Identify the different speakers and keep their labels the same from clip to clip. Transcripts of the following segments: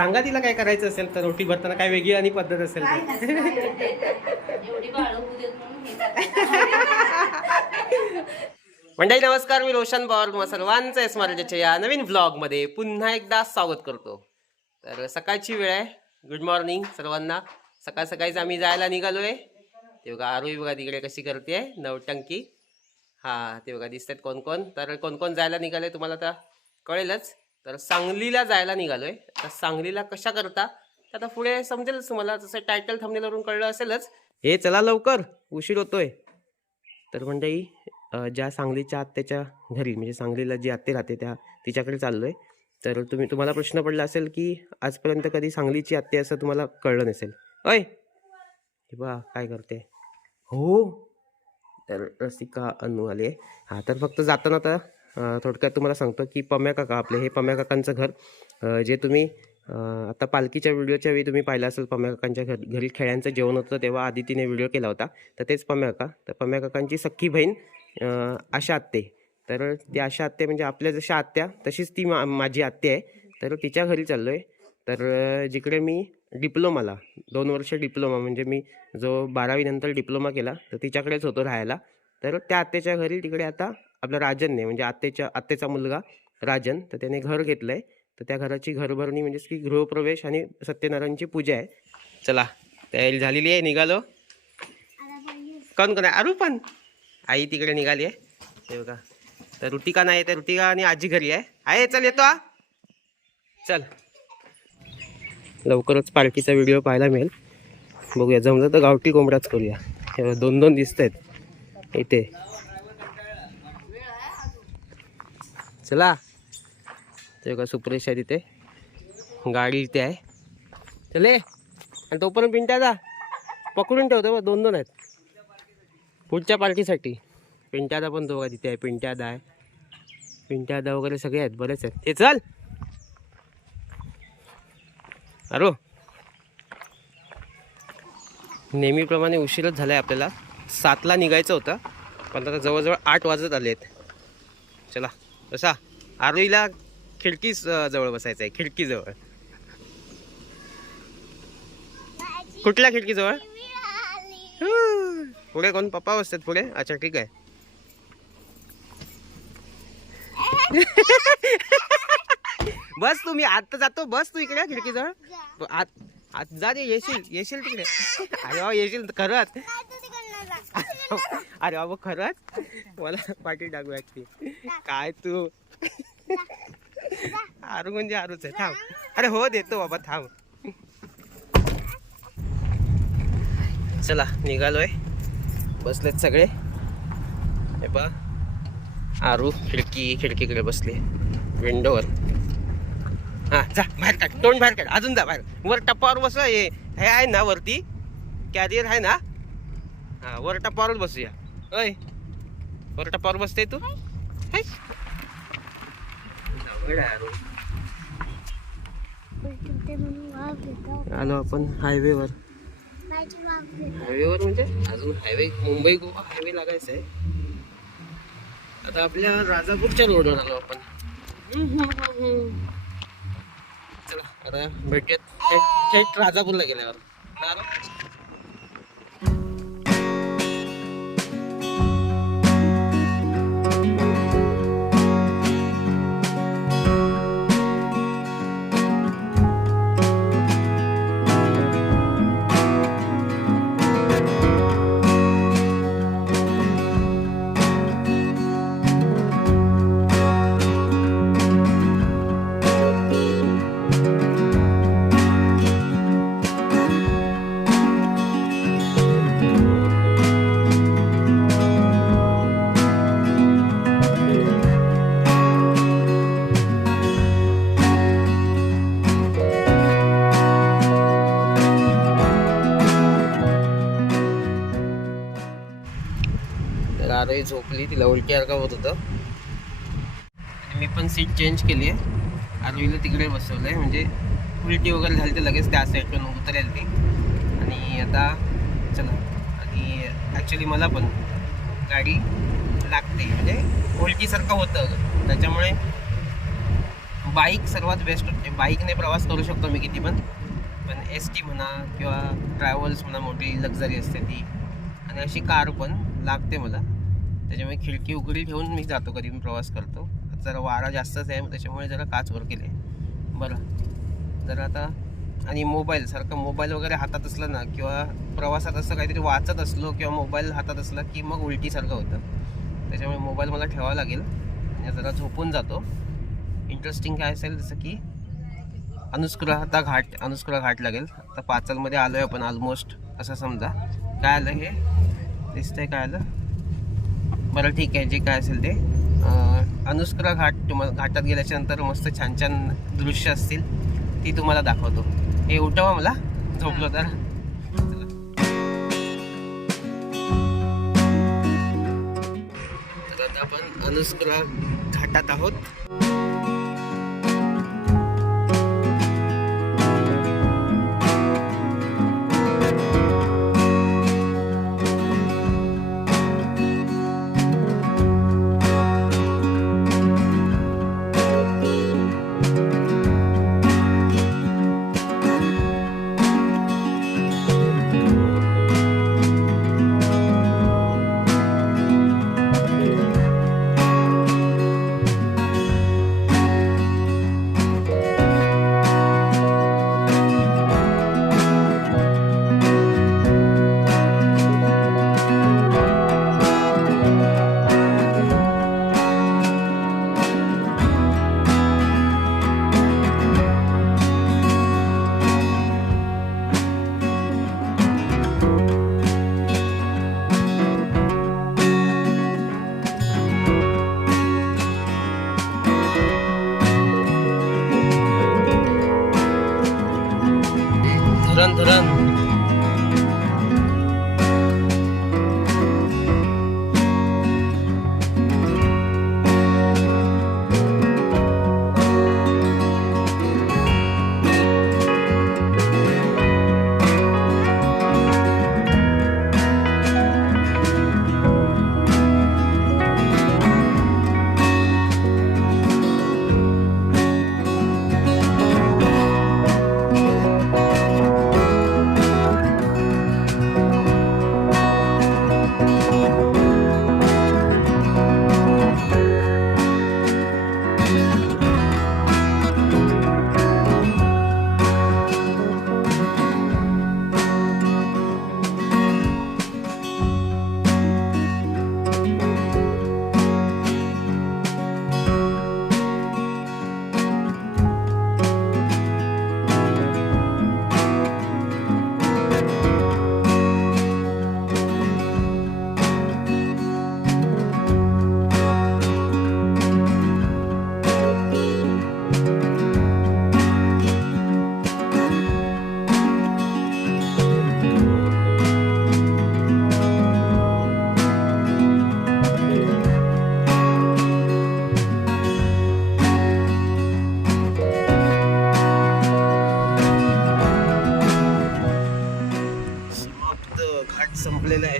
Speaker 1: सांगा तिला काय करायचं असेल तर रोटी भरताना काय वेगळी आणि पद्धत असेल
Speaker 2: हे.
Speaker 1: मंडळी नमस्कार मी रोशन पवार तुम्हा सर्वांचं एस महाराजाच्या या नवीन व्लॉगमध्ये पुन्हा एकदा स्वागत करतो. तर सकाळची वेळ आहे. गुड मॉर्निंग सर्वांना. सकाळ सकाळीच आम्ही जायला निघालोय. ते बघा आरोही बघा तिकडे कशी करते नवटंकी हा ते बघा दिसतात कोण कोण. तर कोण कोण जायला निघाले तुम्हाला आता कळेलच. तर सांगलीला जायला निघालोय. तर सांगलीला कशा करता? तर आता पुढे समजेलच तुम्हाला जसं टायटल थंबनेलवरून कळलं असेलच. हे चला लवकर उशीर होतोय. तर मंडळी ज्या सांगलीच्या आत्याच्या घरी म्हणजे सांगलीला जी आत्ते राहते त्या तिच्याकडे चाललो आहे तर तुम्ही तुम्हाला प्रश्न पडला असेल की आजपर्यंत कधी सांगलीची आत्ते असं तुम्हाला कळलं नसेल. अय बा काय करते? हो? तर रसिका अनु आले हां तर फक्त जाताना आता थोडक्यात तुम्हाला सांगतो की पम्या काका आपले हे पम्या काकांचं घर. जे तुम्ही आता पालखीच्या व्हिडिओच्या वेळी तुम्ही पाहिलं असेल पम्या काकांच्या घर घरी खेळ्यांचं जेवण होतं तेव्हा आदितीने व्हिडिओ केला होता. तर तेच पम्या काका. तर पम्या काकांची सख्खी बहीण आशा आत्ते. तर ती आशा आत्ते म्हणजे आपल्या जशा आत्या तशीच ती मा माझी आत्या आहे. तर तिच्या घरी चाललो आहे तर जिकडे मी डिप्लोमाला दोन वर्ष डिप्लोमा म्हणजे मी जो बारावीनंतर डिप्लोमा केला तर तिच्याकडेच होतो राहायला. तर त्या आत्याच्या घरी तिकडे आता आपल्या राजनने म्हणजे आत्तेच्या आत्तेचा मुलगा राजन तर त्याने घर घेतलं आहे तर त्या घराची घरभरणी म्हणजेच की गृहप्रवेश आणि सत्यनारायणची पूजा आहे. चला तयारी झालेली आहे निघालो. कोण कोण आहे? अरू पण आई तिकडे निघाली आहे. ते बघा. तर रुटिका नाही तर रुटिका आणि आजी घरी आहे. आहे चल येतो आ चल. लवकरच पार्टीचा व्हिडिओ पाहायला मिळेल. बघूया जमलं तर गावठी कोंबडाच करूया. हे दोन दोन दिसत आहेत इथे. चला. ते का सुप्रेश आहे तिथे. गाडी इथे आहे. चले आणि तोपर्यंत पिंट्याचा पकडून ठेवतो बघ दोन दोन आहेत. पुढच्या पार्टीसाठी. पिंट्यादा पण दोघा तिथे आहे. पिंट्यादा आहे. पिंट्यादा वगैरे सगळे आहेत. बरेच आहेत. ते चल. अरो. नेहमीप्रमाणे उशीरच झाला आहे आपल्याला. सातला निघायचं होतं. पण आता जवळजवळ आठ वाजत आले आहेत चला बसा. आरोईला खिडकी जवळ बसायचं आहे खिडकीजवळ कुठल्या खिडकीजवळ. पुढे कोण? पप्पा बसतात पुढे? अच्छा ठीक आहे. बस तू मी आता जातो. बस तू इकडे खिडकीजवळ आत आत जा दे येशील येशील तिकडे. अरे बाबा येशील खरंच. अरे बाबा खरंच. मला पाठी टाकू ती काय तू? आरू म्हणजे आरूच आहे. थांब. अरे हो देतो बाबा थांब. चला निघालोय. बसलेत सगळे. हे पहा. आरू खिडकी खिडकीकडे बसले. विंडोवर. हा जा बाहेर काढ. तोंड बाहेर काढ. अजून जा बाहेर. वर टप्पावर बस. हे हे आहे ना वरती? कॅरियर आहे ना? हा वर टप्पावरच बसूया. अय वर टप्पावर बसते तू? हाय. आलो आपण हायवेवर. हायवेवर म्हणजे अजून हायवे मुंबई गोवा हायवे लागायचा आहे आता आपल्या राजापूरच्या रोडवर आलो आपण. चला आता भेटूयात. थेट राजापूरला गेल्यावर. आरोही तिला उलटी अर्का होत. होतं मी पण सीट चेंज केली आहे. आरवीला तिकडे बसवलं आहे म्हणजे उलटी वगैरे झाली तर लगेच त्या साईडकडून उतरेल ती. आणि आता चला आणि ॲक्च्युली मला पण गाडी लागते म्हणजे उलटीसारखं होतं. त्याच्यामुळे बाईक सर्वात बेस्ट होते. बाईकने प्रवास करू शकतो मी किती पण पण एस टी म्हणा किंवा ट्रॅव्हल्स म्हणा मोठी लक्झरी असते ती. आणि अशी कार पण लागते मला. त्याच्यामुळे खिडकी उघडी ठेवून मी जातो कधी मी प्रवास करतो. आता जरा वारा जास्तच आहे त्याच्यामुळे जरा काच वर केले बरं. जर आता आणि मोबाईल सारखं मोबाईल वगैरे हातात असलं ना किंवा प्रवासात असं काहीतरी वाचत असलो किंवा मोबाईल हातात असला की मग उलटीसारखं होतं. त्याच्यामुळे मोबाईल मला ठेवावा लागेल. आणि जरा झोपून जातो. इंटरेस्टिंग काय असेल जसं की अनुस्कुराता घाट अनुस्कुरा घाट लागेल. आता पाचलमध्ये आलो आहे आपण ऑलमोस्ट असं समजा. काय आलं हे? दिसतंय काय आलं? बरं ठीक आहे. जे काय असेल ते. अं, घाट तुम्हाला घाटात गेल्याच्यानंतर मस्त छान छान दृश्य असतील ती तुम्हाला दाखवतो. हे उठवा मला. झोपलो तर. आता आपण अनुस्कुरा घाटात आहोत. ধরান ধরান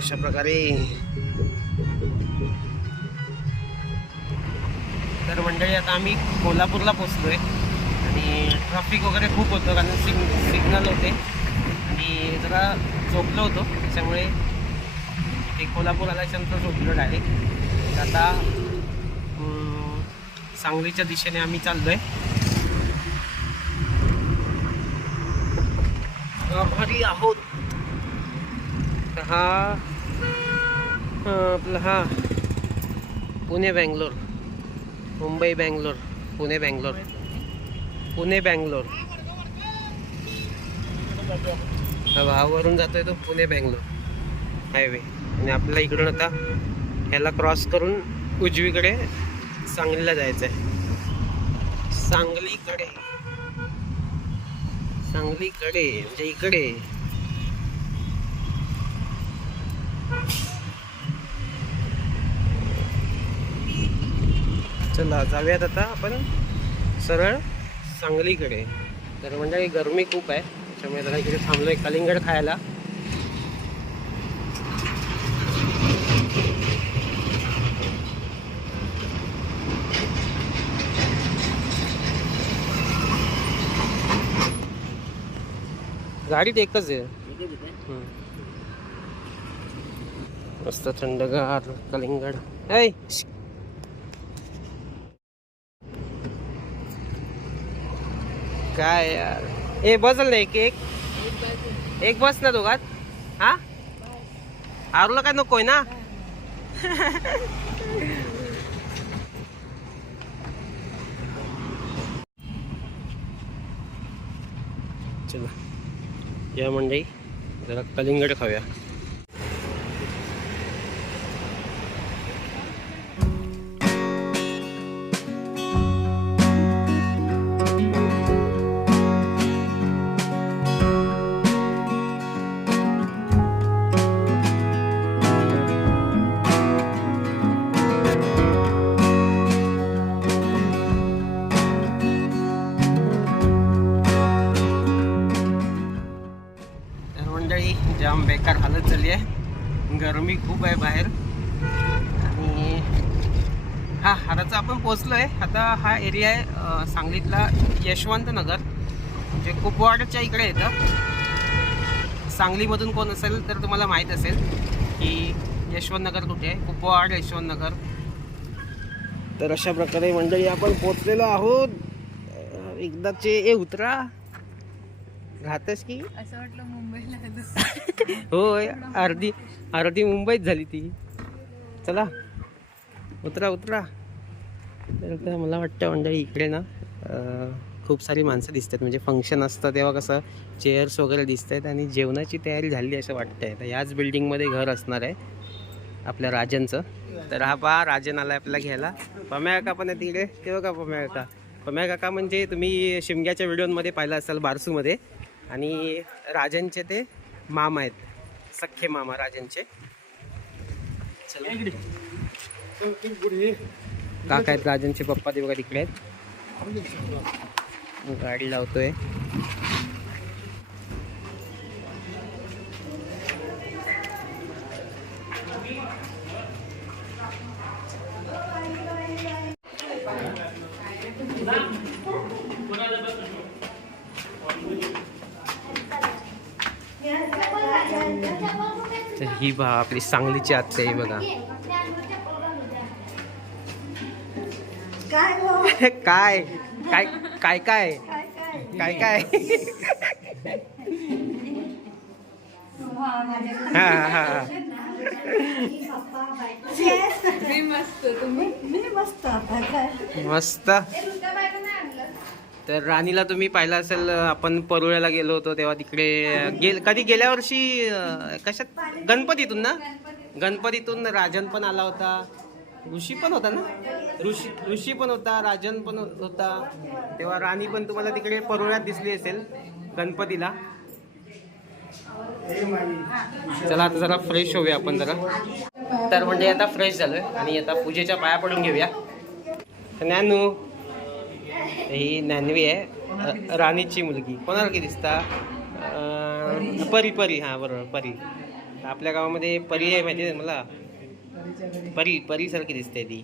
Speaker 1: अशा प्रकारे. तर मंडळी आता आम्ही कोल्हापूरला पोचलोय आणि ट्रॅफिक वगैरे खूप होतं कारण सिग सिग्नल होते. आणि जरा झोपलो होतो. त्याच्यामुळे ते कोल्हापूर आल्याच्यानंतर झोपलो डायरेक्ट आता सांगलीच्या दिशेने आम्ही चाललोय. आभारी आहोत. तर हा, आपला हा. पुणे बँगलोर. मुंबई बँगलोर. पुणे बँगलोर. पुणे बँगलोर. हा भावावरून जातोय तो पुणे बँगलोर. हायवे. आणि आपल्याला इकडून आता ह्याला क्रॉस करून उजवीकडे सांगलीला जायचं आहे सांगलीकडे. सांगलीकडे म्हणजे इकडे. चला जाऊयात आता आपण सरळ सांगलीकडे. तर म्हणजे गरमी खूप आहे. त्याच्यामुळे जरा इकडे थांबलो कलिंगड खायला. गाडीत एकच आहे. मस्त थंडगार कलिंगड. ऐ काय यार. ए बसल ना एक एक. एक बस ना दोघात. हा? आरूला काय नकोय ना? चला. या मंडई जरा कलिंगड खाऊया. एरिया आहे सांगलीतला यशवंत नगर म्हणजे कुपवाडच्या इकडे येतं. सांगलीमधून कोण असेल तर तुम्हाला माहीत असेल की यशवंत नगर कुठे आहे? कुपवाड यशवंत नगर. तर अशा प्रकारे मंडळी आपण पोचलेलो आहोत. एकदाचे ए उतरा. राहतेस की?
Speaker 2: असं वाटलं मुंबईला.
Speaker 1: होय अर्धी अर्धी मुंबईत झाली ती. चला. उतरा उतरा. तर मला वाटतं मंडळी इकडे ना खूप सारी माणसं दिसतात. म्हणजे फंक्शन असतं तेव्हा कसं चेअर्स वगैरे दिसत आहेत आणि जेवणाची तयारी झाली असं वाटतं आहे तर याच बिल्डिंगमध्ये घर असणार आहे आपल्या राजनचं. तर हा पहा राजन आला आपल्याला घ्यायला. पम्या काका पण आहे तिकडे तेव्हा का पम्या काका? पम्या काका म्हणजे तुम्ही शिमग्याच्या व्हिडिओमध्ये पाहिलं असाल बारसूमध्ये. आणि राजनचे ते मामा आहेत. सख्खे मामा राजनचे. चला. काका आहेत राजनचे पप्पा ते बघा तिकडे आहेत. गाडी लावतोय. तर ही बा आपली सांगलीची आत्या आहे बघा. काय? काय काय काय? काय काय? हा हा हा. मस्त. तर राणीला तुम्ही पाहिलं असेल आपण परुळ्याला गेलो होतो तेव्हा तिकडे. गेल कधी गेल्या वर्षी कशात? गणपतीतून ना? गणपतीतून राजन पण आला होता. ऋषी पण होता ना? ऋषी ऋषी पण होता राजन पण हो-, होता. तेव्हा राणी पण तुम्हाला तिकडे परोळ्यात दिसली असेल गणपतीला. चला आता जरा फ्रेश होऊया आपण जरा. तर म्हणजे आता फ्रेश झालोय आणि आता पूजेच्या पाया पडून घेऊया. तर ज्ञानू ही ज्ञानवी आहे. राणीची मुलगी. कोणासारखी दिसता? परी परी. हां बरोबर परी. आपल्या गावामध्ये परी आहे माहिती आहे मला परी परीसारखी दिसते ती.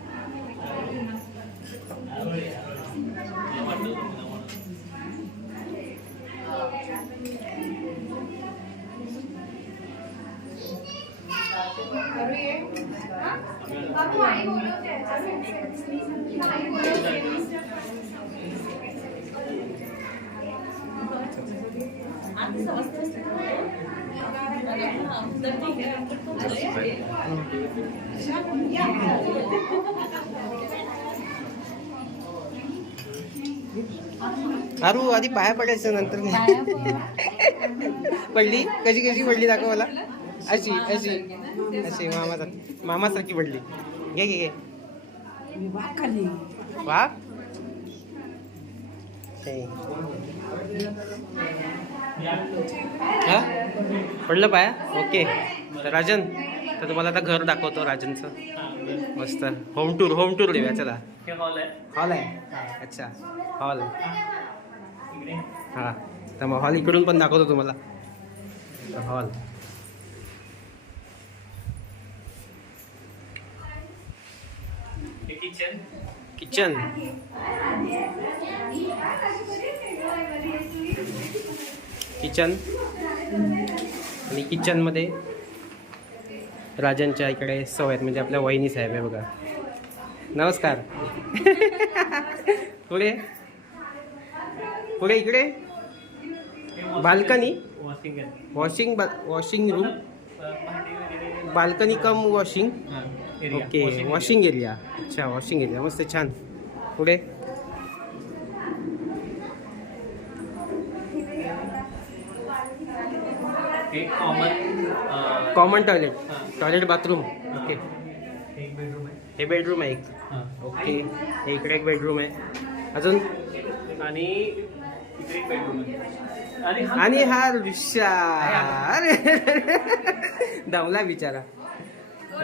Speaker 1: अरू आधी पाया पडायचं नंतर पडली? कशी कशी पडली दाखव मला? अशी अशी. अशी मामासारखी मामासारखी पडली. घे घे घे. हे. हा? पडलं पाया? ओके. तर राजन तर तुम्हाला आता घर दाखवतो राजनचं. मस्त. होम टूर होम टूर देऊया चला.
Speaker 3: हॉल आहे.
Speaker 1: हॉल आहे? अच्छा. हॉल हां. तर मग हॉल इकडून पण दाखवतो तुम्हाला. Hall
Speaker 3: kitchen?
Speaker 1: किचन. किचन. आणि किचनमध्ये राजांच्या इकडे सव आहेत म्हणजे आपल्या वहिनी साहेब आहे बघा. नमस्कार. पुढे? पुढे इकडे? Balcony?
Speaker 3: Washing
Speaker 1: washing washing room. Balcony cum washing. Okay washing area अच्छा वॉशिंग एरिया मस्त छान पुढे
Speaker 3: एक common
Speaker 1: common toilet. Toilet bathroom okay
Speaker 3: एक बेडरूम आहे
Speaker 1: हे. बेडरूम आहे एक
Speaker 3: हां
Speaker 1: ओके हे. इकडे एक बेडरूम आहे अजून?
Speaker 3: आणि इकडे एक बेडरूम आहे. आणि हा
Speaker 1: ऋषा अरे. दमला बिचारा. आणि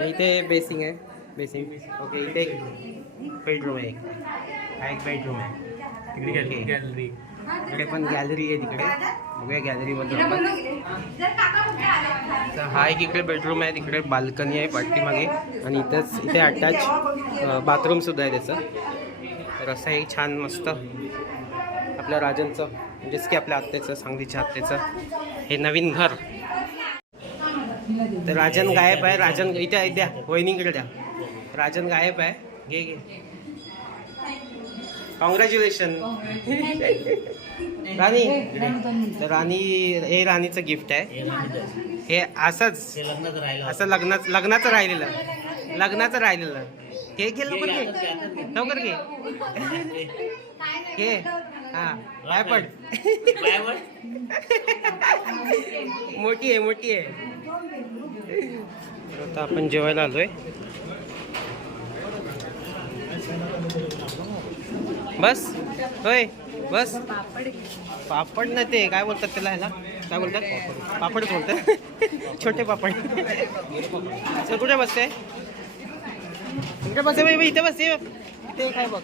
Speaker 1: इथे बेसिंग आहे. बेसिंग. ओके इथे एक बेडरूम आहे. हा एक बेडरूम आहे.
Speaker 3: तिकडे. गॅलरी.
Speaker 1: इकडे पण गॅलरी आहे तिकडे. बघूया आपण तर हा एक इकडे बेडरूम आहे तिकडे बाल्कनी आहे पाठीमागे. आणि इथंच इथे अटॅच बाथरूम सुद्धा आहे त्याचं. तर असं एक छान मस्त. आपल्या राजांचं म्हणजेच की आपल्या आत्याचं सांगलीच्या आत्याचं. हे नवीन घर. तर राजन गायब आहे राजन इथे आहे, द्या वहिनीकडे द्या. राजन गायब आहे. घे घे. कॉंग्रॅच्युलेशन राणी तर राणी हे राणीचं गिफ्ट आहे. हे असंच असं लग्नाचं लग्नाचं राहिलेलं. लग्नाचं राहिलेलं. हे घे लवकर घे. लवकर घे. हा पाय पड मोठी आहे मोठी आहे. तर आता आपण जेवायला आलोय. बस होय बस. पापड ना ते काय बोलतात त्याला ह्याला? काय बोलतात? पापड बोलतात. छोटे पापड. सर कुठे बसते? इकडे बसे बाई, बाई, इथे बसते ये. इथे एक आहे बघ.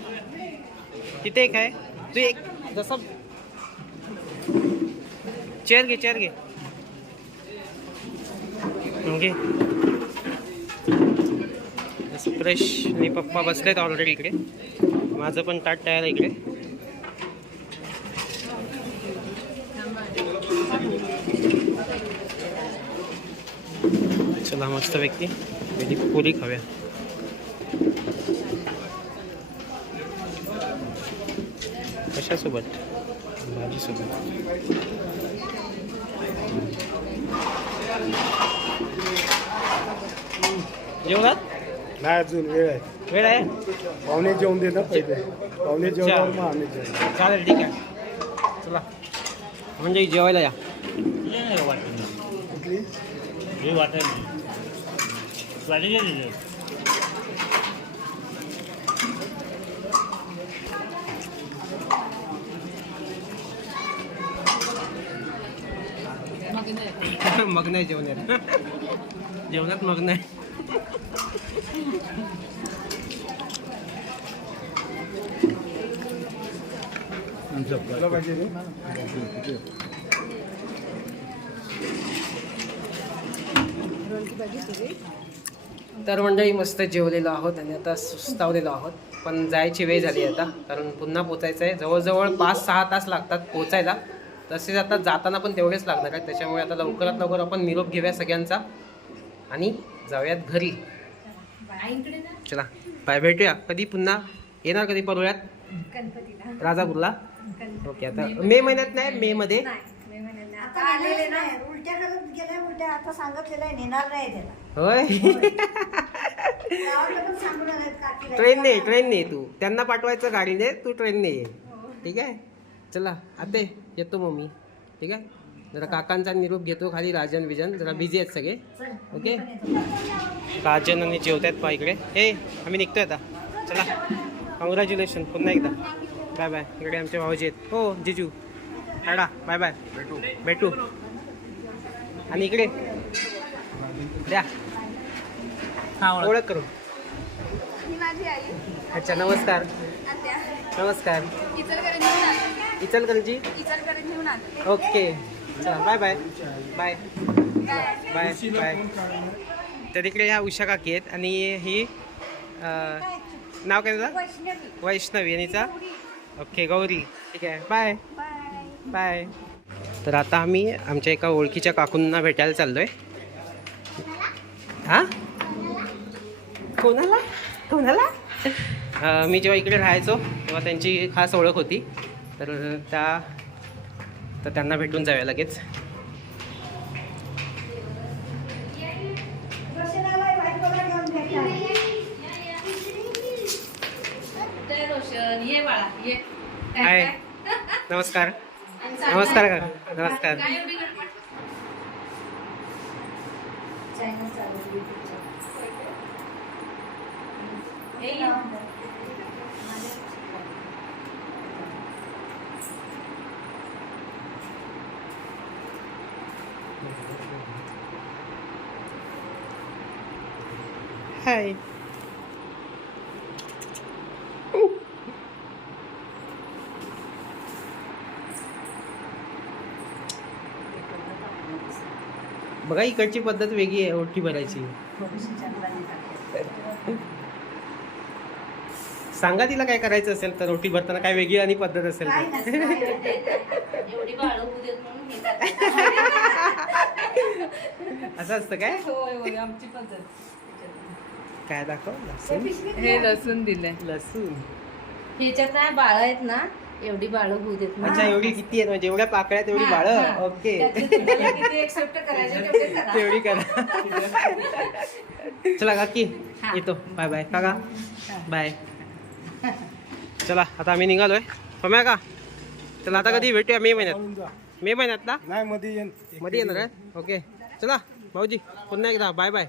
Speaker 1: तिथे एक आहे. तू एक जसं चेअर घे चेअर घे. ओके. जसं फ्रेश आणि पप्पा बसलेत ऑलरेडी इकडे. माझं पण ताट तयार आहे इकडे. चला मस्त व्यक्ती पहिली पुरी खाव्या कशासोबत? भाजीसोबत. जेवणात
Speaker 4: नाही अजून वेळ आहे
Speaker 1: वेळ आहे
Speaker 4: पाहुणे जेवण दे ना पहिले पाहुणे जेवणावर मग आम्ही जेवण
Speaker 1: चालेल ठीक आहे चला म्हणजे जेवायला या
Speaker 4: कुठली
Speaker 1: मग नाही जेवण्यात जेवणात मग नाही
Speaker 4: तुला पाहिजे रे?
Speaker 1: तर मंडळी मस्त जेवलेलो आहोत आणि आता सुस्तावलेलो आहोत. पण जायची वेळ झाली आता कारण पुन्हा पोचायचं आहे. जवळजवळ पाच सहा तास लागतात पोचायला. तसेच आता जाताना पण तेवढेच लागणार आहे त्याच्यामुळे आता लवकरात लवकर आपण निरोप घेऊया सगळ्यांचा. आणि जाऊयात घरी. चला बाय भेटूया. कधी पुन्हा? येणार कधी
Speaker 2: गणपतीला.
Speaker 1: राजापूरला? ओके आता मे महिन्यात. नाही मे मध्ये?
Speaker 2: मे महिन्यात. नाही.
Speaker 5: नाही नाही
Speaker 1: होय. ट्रेनने ट्रेनने तू. त्यांना पाठवायचं गाडीने तू ट्रेनने ये. ठीक आहे? चला आते. येतो मग मी ठीक आहे? जरा काकांचा निरोप घेतो खाली राजन विजन. जरा बिझी आहेत सगळे. ओके. राजन आणि जेवतायत पहा इकडे. हे आम्ही निघतोय आता. चला. कॉंग्रॅच्युलेशन पुन्हा एकदा. बाय बाय इकडे आमचे भाऊजी आहेत. हो जिजू. टाटा बाय बाय भेटू. आणि इकडे. द्या. ओळख करू अच्छा नमस्कार.
Speaker 2: आत्या.
Speaker 1: नमस्कार.
Speaker 2: इचलकरंजी?
Speaker 1: ओके चला bye bye bye bye bye तर इकडे ह्या उषा काकी आहेत आणि ही नाव काय तुझं?
Speaker 5: वैष्णवी.
Speaker 1: हिचा? ओके गौरी. ठीक आहे. बाय बाय तर आता आम्ही आमच्या एका ओळखीच्या काकूंना भेटायला चाललोय. हा? कोणाला? कोणाला? मी जेव्हा इकडे राहायचो तेव्हा त्यांची खास ओळख होती. तर त्या तर त्यांना भेटून जाऊया लगेच. हाय. नमस्कार. नमस्कार का नमस्कार.
Speaker 2: हे ये.
Speaker 1: हाय. बघा इकडची पद्धत वेगळी आहे ओळखी भरायची. सांगा तिला काय करायचं असेल तर रोटी भरताना काय वेगळी आणि पद्धत असेल
Speaker 5: काय
Speaker 2: हे.
Speaker 1: असं असतं काय?
Speaker 2: होय होय आमची पद्धत.
Speaker 1: काय दाखव? लसूण?
Speaker 2: हे लसूण दिलंय.
Speaker 1: लसूण.
Speaker 2: ह्याच्यात नाही बाळ आहेत ना एवढी बाळ होऊ देत.
Speaker 1: अच्छा एवढी किती आहेत? म्हणजे एवढ्या पाकळ्या तेवढी
Speaker 2: हा,
Speaker 1: बाळ. ओके.
Speaker 2: तेवढे करा.
Speaker 1: चला काकी.
Speaker 2: हा.
Speaker 1: येतो. बाय बाय काका बाय चला आता आम्ही निघालोय. पम्या का? चला आता कधी भेटूया? मे महिन्यात. मे महिन्यात ना
Speaker 4: नाही मध्ये
Speaker 1: मध्ये येणार आहे? ओके. चला भाऊजी पुन्हा एकदा. Bye bye.